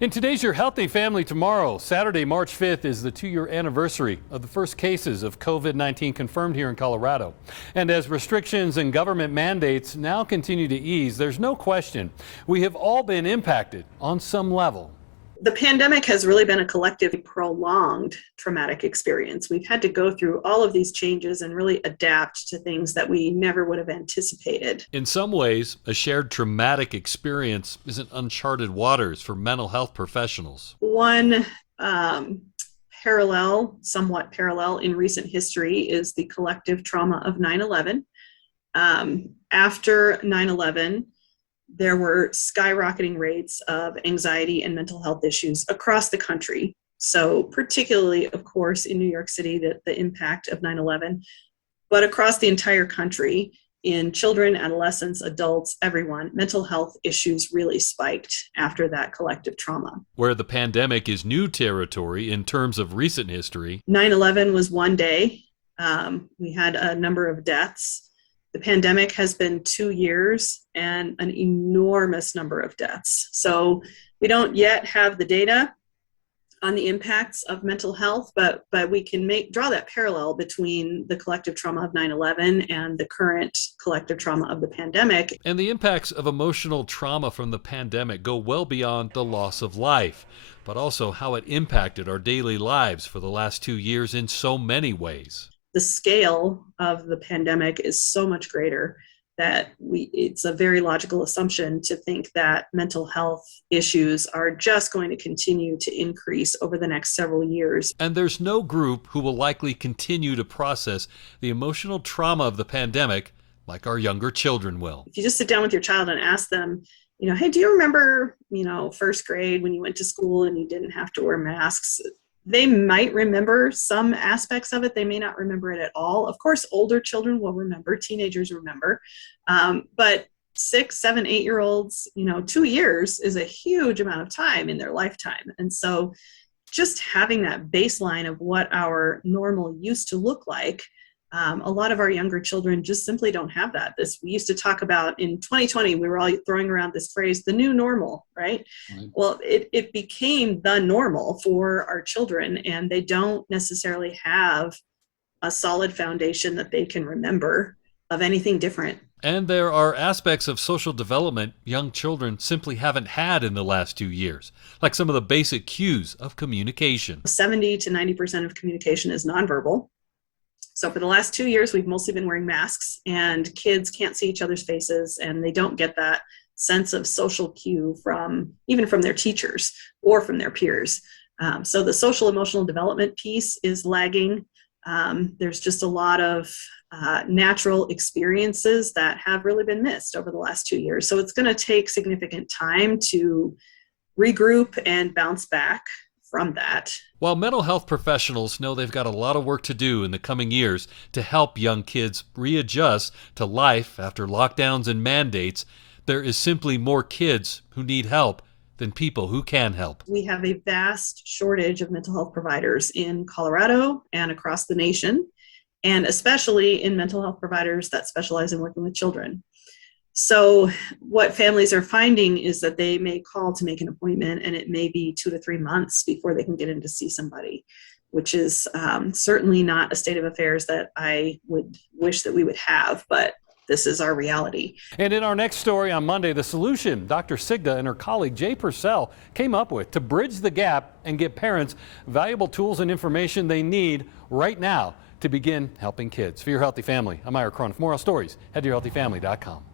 In today's Your Healthy Family Tomorrow, Saturday, March 5th, is the 2-year anniversary of the first cases of COVID-19 confirmed here in Colorado. And as restrictions and government mandates now continue to ease, there's no question we have all been impacted on some level. The pandemic has really been a collective, prolonged traumatic experience. We've had to go through all of these changes and really adapt to things that we never would have anticipated. In some ways, a shared traumatic experience isn't uncharted waters for mental health professionals. One somewhat parallel in recent history is the collective trauma of 9/11. After 9/11, there were skyrocketing rates of anxiety and mental health issues across the country. So particularly, of course, in New York City, the impact of 9/11, but across the entire country, in children, adolescents, adults, everyone, mental health issues really spiked after that collective trauma. Where the pandemic is new territory in terms of recent history. 9/11 was one day. We had a number of deaths. The pandemic has been 2 years and an enormous number of deaths. So we don't yet have the data on the impacts of mental health, but we can draw that parallel between the collective trauma of 9/11 and the current collective trauma of the pandemic. And the impacts of emotional trauma from the pandemic go well beyond the loss of life, but also how it impacted our daily lives for the last 2 years in so many ways. The scale of the pandemic is so much greater that it's a very logical assumption to think that mental health issues are just going to continue to increase over the next several years. And there's no group who will likely continue to process the emotional trauma of the pandemic like our younger children will. If you just sit down with your child and ask them, hey, do you remember, first grade when you went to school and you didn't have to wear masks? They might remember some aspects of it. They may not remember it at all. Of course, older children will remember, teenagers remember, but 6, 7, 8-year-olds, 2 years is a huge amount of time in their lifetime. And so just having that baseline of what our normal used to look like, a lot of our younger children just simply don't have that. We used to talk about in 2020, we were all throwing around this phrase, the new normal, right? Well, it became the normal for our children, and they don't necessarily have a solid foundation that they can remember of anything different. And there are aspects of social development young children simply haven't had in the last 2 years, like some of the basic cues of communication. 70 to 90% of communication is nonverbal. So for the last 2 years, we've mostly been wearing masks, and kids can't see each other's faces, and they don't get that sense of social cue even from their teachers or from their peers. So the social emotional development piece is lagging. There's just a lot of natural experiences that have really been missed over the last 2 years. So it's going to take significant time to regroup and bounce back from that. While mental health professionals know they've got a lot of work to do in the coming years to help young kids readjust to life after lockdowns and mandates, there is simply more kids who need help than people who can help. We have a vast shortage of mental health providers in Colorado and across the nation, and especially in mental health providers that specialize in working with children. So what families are finding is that they may call to make an appointment, and it may be 2 to 3 months before they can get in to see somebody, which is certainly not a state of affairs that I would wish that we would have, but this is our reality. And in our next story on Monday, the solution Dr. Sigda and her colleague Jay Purcell came up with to bridge the gap and get parents valuable tools and information they need right now to begin helping kids. For Your Healthy Family, I'm Ira Cron. For more stories, head to yourhealthyfamily.com.